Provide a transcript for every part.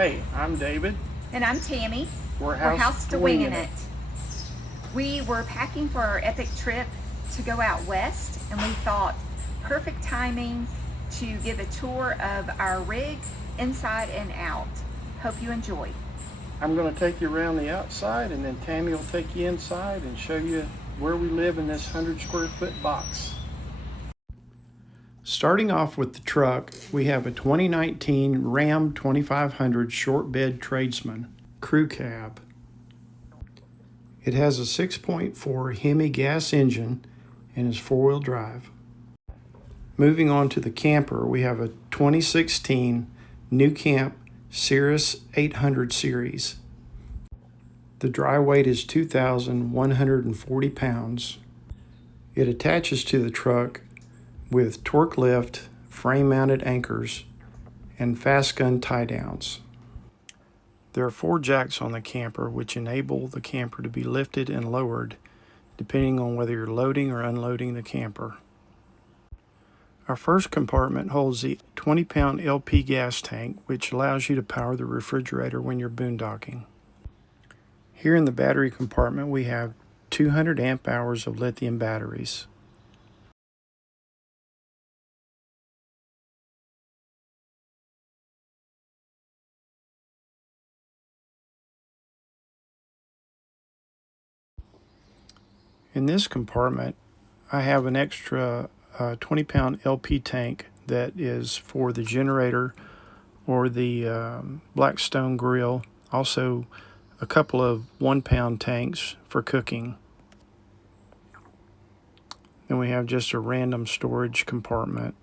Hey, I'm David. And I'm Tammy. We're House to Winging It. We were packing for our epic trip to go out west, and we thought perfect timing to give a tour of our rig inside and out. Hope you enjoy. I'm going to take you around the outside, and then Tammy will take you inside and show you where we live in this 100 square foot box. Starting off with the truck, we have a 2019 Ram 2500 short bed tradesman crew cab. It has a 6.4 Hemi gas engine and is four-wheel drive. Moving on to the camper, we have a 2016 nucamp Cirrus 800 series. The dry weight is 2,140 pounds. It attaches to the truck with torque lift, frame-mounted anchors, and fast gun tie-downs. There are 4 jacks on the camper which enable the camper to be lifted and lowered depending on whether you're loading or unloading the camper. Our first compartment holds the 20-pound LP gas tank, which allows you to power the refrigerator when you're boondocking. Here in the battery compartment we have 200 amp hours of lithium batteries. In this compartment, I have an extra 20-pound LP tank that is for the generator or the Blackstone grill. Also, a couple of 1-pound tanks for cooking. Then we have just a random storage compartment.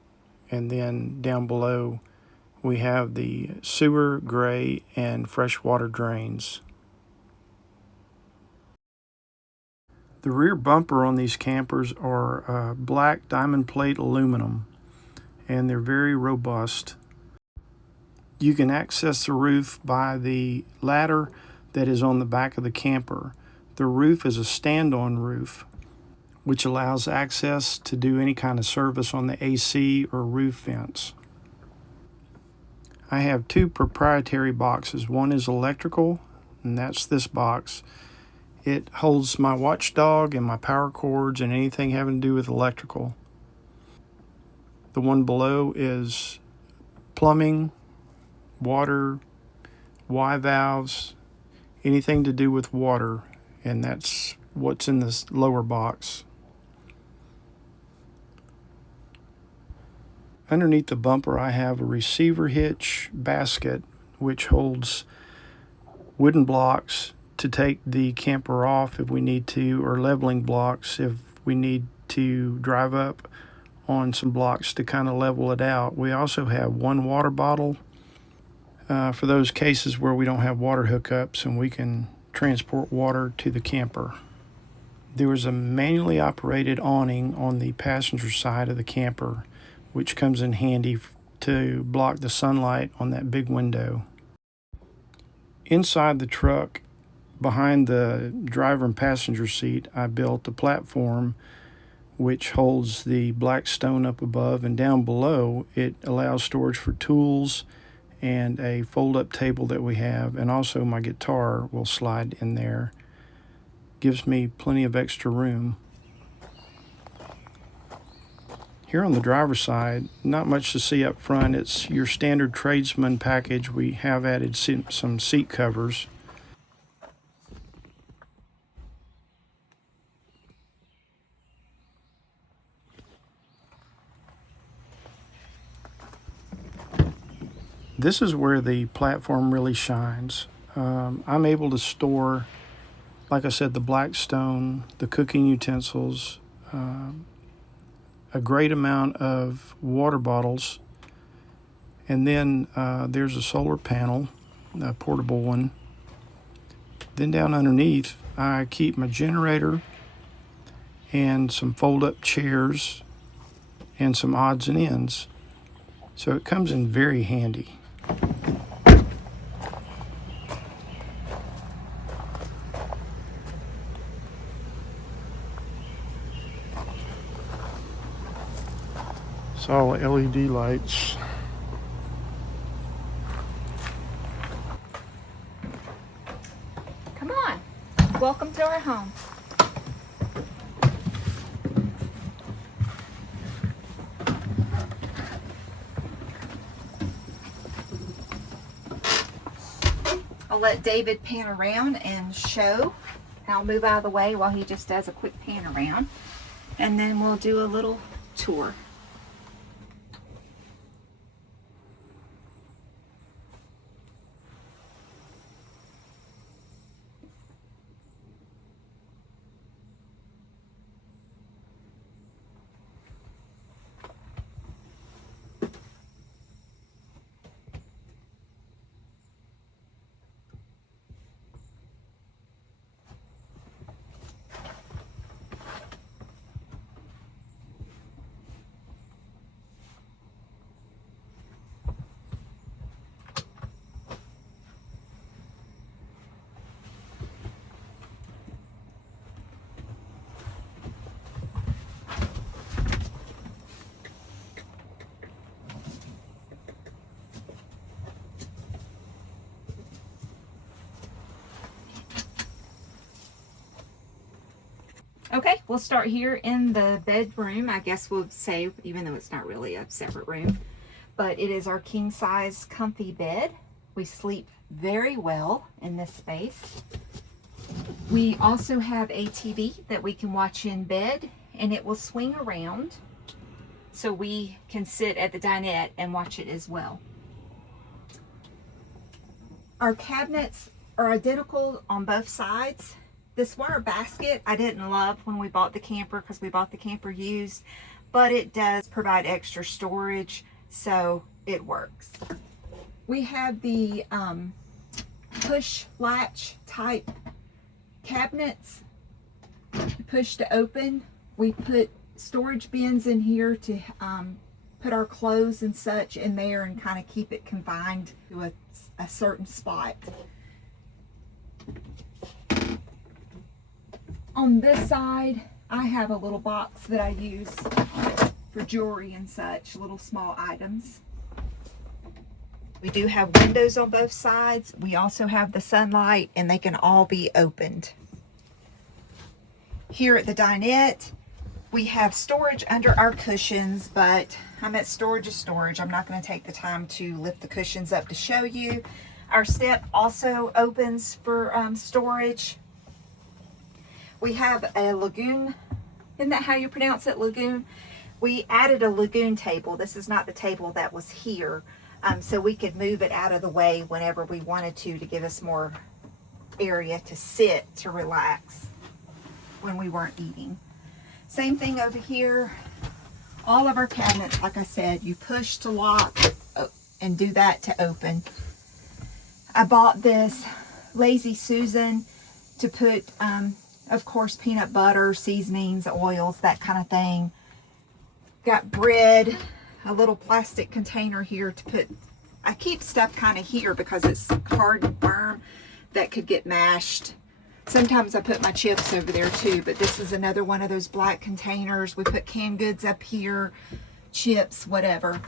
And then down below, we have the sewer, gray, and freshwater drains. The rear bumper on these campers are black diamond plate aluminum, and they're very robust. You can access the roof by the ladder that is on the back of the camper. The roof is a stand-on roof, which allows access to do any kind of service on the AC or roof vents. I have 2 proprietary boxes. One is electrical, and that's this box. It holds my watchdog and my power cords and anything having to do with electrical. The one below is plumbing, water, Y valves, anything to do with water, and that's what's in this lower box. Underneath the bumper I have a receiver hitch basket which holds wooden blocks to take the camper off if we need to, or leveling blocks if we need to drive up on some blocks to kind of level it out. We also have 1 water bottle for those cases where we don't have water hookups and we can transport water to the camper. There is a manually operated awning on the passenger side of the camper, which comes in handy to block the sunlight on that big window. Inside the truck, behind the driver and passenger seat, I built a platform which holds the Blackstone up above, and down below it allows storage for tools and a fold-up table that we have, and also my guitar will slide in there. Gives me plenty of extra room. Here on the driver's side, not much to see up front. It's your standard tradesman package. We have added some seat covers. This is where the platform really shines. I'm able to store, like I said, the Blackstone, the cooking utensils, a great amount of water bottles, and then there's a solar panel, a portable one. Then down underneath, I keep my generator and some fold-up chairs and some odds and ends. So it comes in very handy. It's all LED lights. Come on. Welcome to our home. I'll let David pan around and show. I'll move out of the way while he just does a quick pan around. And then we'll do a little tour. Okay, we'll start here in the bedroom. I guess we'll say, even though it's not really a separate room, but it is our king size comfy bed. We sleep very well in this space. We also have a TV that we can watch in bed, and it will swing around so we can sit at the dinette and watch it as well. Our cabinets are identical on both sides. This wire basket I didn't love when we bought the camper because we bought the camper used, but it does provide extra storage, so it works. We have the push latch type cabinets, push to open. We put storage bins in here to put our clothes and such in there and kind of keep it confined to a certain spot. On this side, I have a little box that I use for jewelry and such, little small items. We do have windows on both sides. We also have the sunlight, and they can all be opened. Here at the dinette, we have storage under our cushions, but I'm at storage is storage. I'm not going to take the time to lift the cushions up to show you. Our step also opens for storage. We have a lagoon. Isn't that how you pronounce it, lagoon? We added a lagoon table. This is not the table that was here, so we could move it out of the way whenever we wanted to give us more area to sit, to relax when we weren't eating. Same thing over here. All of our cabinets, like I said, you push to lock and do that to open. I bought this Lazy Susan to put of course, peanut butter, seasonings, oils, that kind of thing. Got bread, a little plastic container here to put, I keep stuff kind of here because it's hard and firm that could get mashed. Sometimes I put my chips over there too, but this is another one of those black containers. We put canned goods up here, chips, whatever.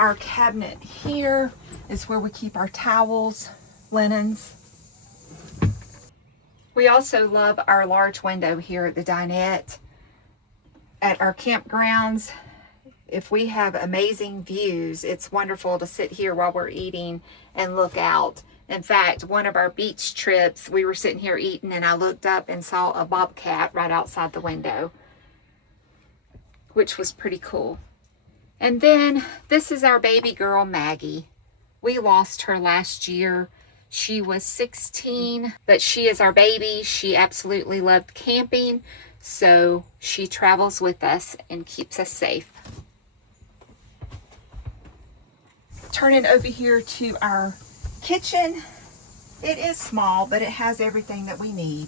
Our cabinet here is where we keep our towels, linens. We also love our large window here at the dinette. At our campgrounds, if we have amazing views, it's wonderful to sit here while we're eating and look out. In fact, one of our beach trips, we were sitting here eating and I looked up and saw a bobcat right outside the window, which was pretty cool. And then this is our baby girl, Maggie. We lost her last year. She was 16, but she is our baby. She absolutely loved camping, so she travels with us and keeps us safe. Turning over here to our kitchen. It is small, but it has everything that we need.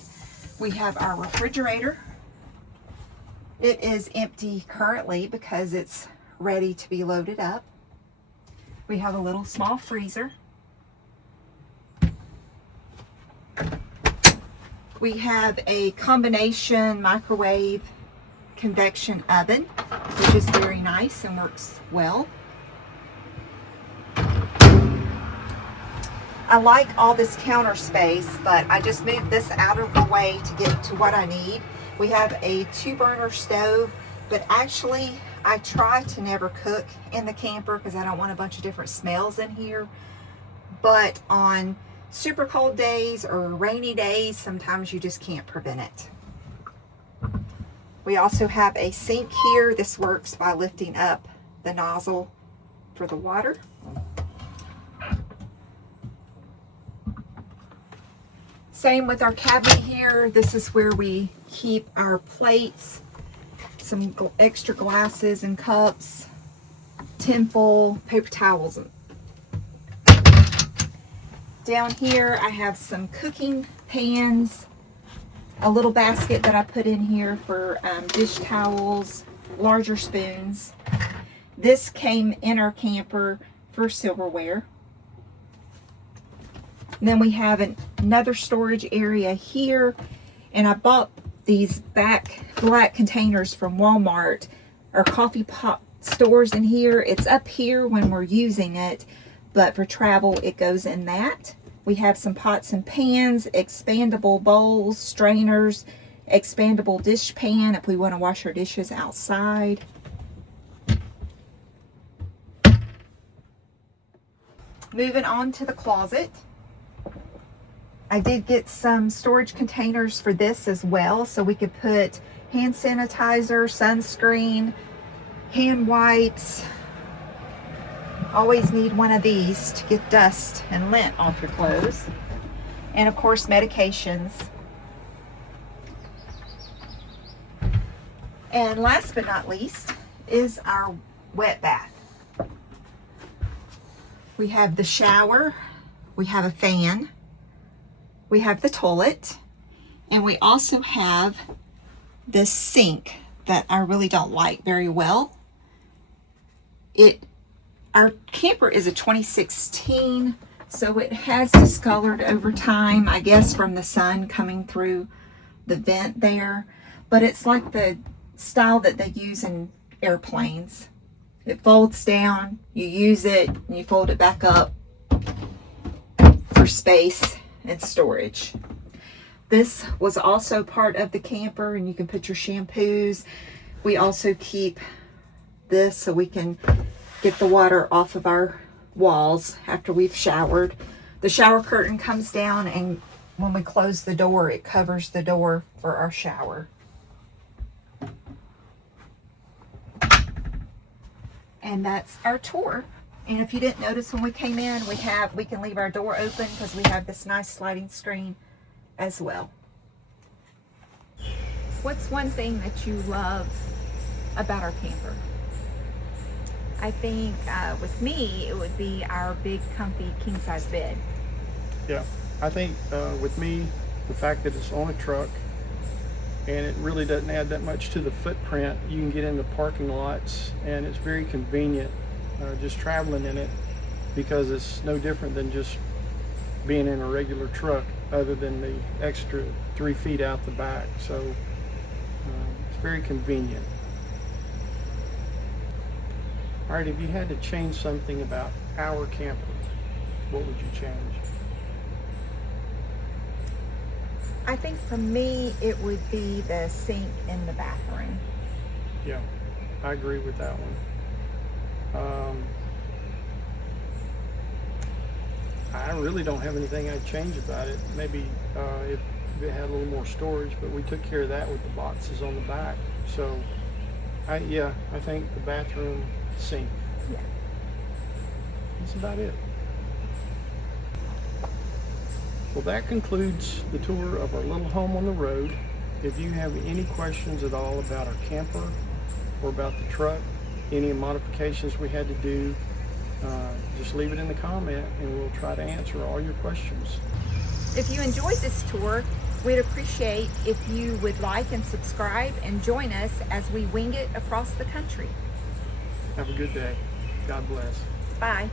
We have our refrigerator. It is empty currently because it's ready to be loaded up. We have a little small freezer. We have a combination microwave convection oven, which is very nice and works well. I like all this counter space, but I just moved this out of the way to get to what I need. We have a 2-burner stove, but actually I try to never cook in the camper because I don't want a bunch of different smells in here. But on super cold days or rainy days, sometimes you just can't prevent it. We also have a sink here. This works by lifting up the nozzle for the water. Same with our cabinet here. This is where we keep our plates, some extra glasses and cups, tinfoil, paper towels. Down here I have some cooking pans, a little basket that I put in here for dish towels, larger spoons. This came in our camper for silverware. And then we have another storage area here, and I bought these black containers from Walmart, or coffee pot stores in here. It's up here when we're using it, but for travel it goes in that. We have some pots and pans, expandable bowls, strainers, expandable dish pan if we want to wash our dishes outside. Moving on to the closet. I did get some storage containers for this as well, so we could put hand sanitizer, sunscreen, hand wipes. Always need one of these to get dust and lint off your clothes. And of course, medications. And last but not least is our wet bath. We have the shower, we have a fan, we have the toilet, and we also have this sink that I really don't like very well. Our camper is a 2016, so it has discolored over time, I guess from the sun coming through the vent there, but it's like the style that they use in airplanes. It folds down, you use it, and you fold it back up for space and storage. This was also part of the camper, and you can put your shampoos. We also keep this so we can get the water off of our walls after we've showered. The shower curtain comes down, and when we close the door, it covers the door for our shower. And that's our tour. And if you didn't notice when we came in, we can leave our door open because we have this nice sliding screen as well. What's one thing that you love about our camper? I think with me, it would be our big comfy king size bed. Yeah, I think with me, the fact that it's on a truck and it really doesn't add that much to the footprint. You can get into parking lots, and it's very convenient just traveling in it, because it's no different than just being in a regular truck, other than the extra 3 feet out the back. So it's very convenient. All right, if you had to change something about our camper, what would you change? I think for me, it would be the sink in the bathroom. Yeah, I agree with that one. I really don't have anything I'd change about it. Maybe if it had a little more storage, but we took care of that with the boxes on the back. So, I think the bathroom, sink. Yeah. That's about it. Well, that concludes the tour of our little home on the road. If you have any questions at all about our camper or about the truck, any modifications we had to do, just leave it in the comment and we'll try to answer all your questions. If you enjoyed this tour, we'd appreciate if you would like and subscribe and join us as we wing it across the country. Have a good day. God bless. Bye.